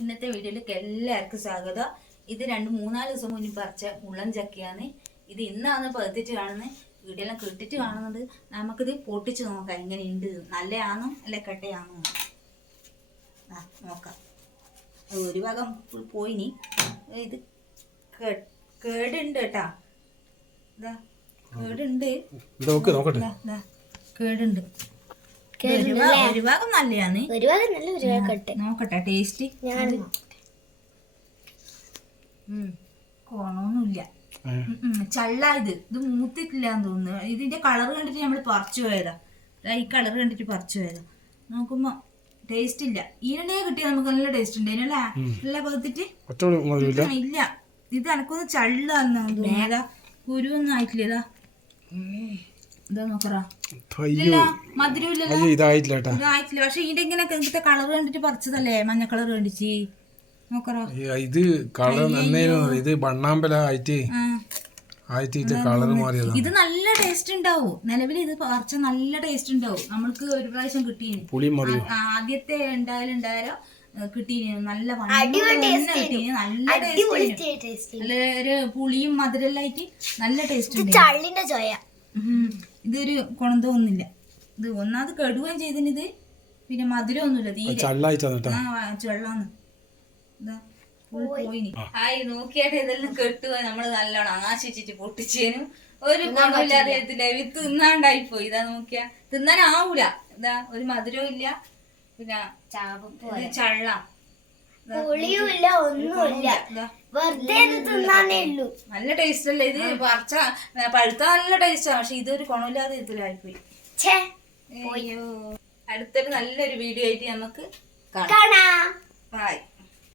ഇന്നത്തെ വീഡിയോയിലേക്ക് എല്ലാവർക്കും സ്വാഗതം. ഇത് 2-3 ദിവസം മുന്നിൽ പറിച്ച മുള്ളൻ ചക്കയാണ്. ഇത് ഇന്നാണ് പഴുത്തിട്ട് കാണുന്നത്. വീഡിയോയെല്ലാം കിട്ടിട്ട് കാണുന്നത്. നമുക്കിത് പൊട്ടിച്ച് നോക്കാം എങ്ങനെയുണ്ട്, നല്ലയാണോ അല്ലെ കട്ടയാണോ നോക്കാം. ഒരു ഭാഗം പോയിനി. ഇത് കേടുണ്ട് കേട്ടാ. കേടുണ്ട്, കേടുണ്ട്. ഒരു ഭാഗം നല്ലതാണ്. നോക്കട്ടെ ടേസ്റ്റ്. കോണമൊന്നുമില്ല. ചള്ള ഇത് മൂത്തിട്ടില്ലാന്ന് തോന്നുന്നു. ഇതിന്റെ കളർ കണ്ടിട്ട് നമ്മൾ പറിച്ചു പോയതാ. ഈ കളർ കണ്ടിട്ട് പറിച്ചു പോയതാ. നോക്കുമ്പോ ടേസ്റ്റ് ഇല്ല. ഈരണ്ടേ കിട്ടിയാൽ നമുക്ക് നല്ല ടേസ്റ്റ് ഉണ്ട്. അതിനല്ല നല്ല പകുത്തിട്ട് ഇല്ല. ഇത് എനക്കൊന്ന് ചള്ളാന്ന് തോന്നുന്നു. കുരുവൊന്നും ആയിട്ടില്ല. ഇതാ നോക്കറാ, മധുരമില്ലല്ലോ, ഇതായിട്ടില്ല. പക്ഷെ ഇതിന്റെ ഇങ്ങനെ കളർ കണ്ടിട്ട് പറിച്ചതല്ലേ, മഞ്ഞ കളർ കണ്ടിച്ച്. നോക്കറാ, ഇത് ഇത് ബണ്ണാമ്പല ആയിട്ട് കളർ മാറിയതാ. ഇത് നല്ല ടേസ്റ്റ് ഉണ്ടാവും. നിലവിൽ ഇത് പറിച്ച നല്ല ടേസ്റ്റ് ഉണ്ടാവും. നമ്മൾക്ക് ഒരു പ്രാവശ്യം കിട്ടീന്. ആദ്യത്തെ ഉണ്ടായാലോ കിട്ടീന്. നല്ല കിട്ടീന്. നല്ല ടേസ്റ്റ്, നല്ല ഒരു പുളിയും മധുരെല്ലാം ആയിട്ട് നല്ല ടേസ്റ്റ് ഉണ്ട്. ഇതൊരു കുണന്തോന്നില്ല. ഇത് ഒന്നാമത് കെടുകയും ചെയ്തിന്. പിന്നെ മധുരം ഒന്നുമില്ല തീരെ. ചെള്ളാന്ന് പോയിനി. നോക്കിയാട്ടെ ഇതെല്ലാം കെട്ടുക. നമ്മള് നല്ലോണം ആശിച്ചിട്ട് പൊട്ടിച്ചേനും ഒരു ഗുണമില്ലാതെ ഇത് തിന്നാണ്ടായി പോയി. ഇതാ നോക്കിയാ തിന്നാനാവൂല. ഇതാ ഒരു മധുരവും ഇല്ല. പിന്നെ ചള്ള നല്ല ടേസ്റ്റ് അല്ലേ ഇത്. പറിച്ച പഴുത്ത നല്ല ടേസ്റ്റാ. പക്ഷെ ഇതൊരു ഗുണമില്ലാതെ ഇതിലായിപ്പോയി. അടുത്തൊരു നല്ലൊരു വീഡിയോ ആയിട്ട് നമുക്ക് കാണാം.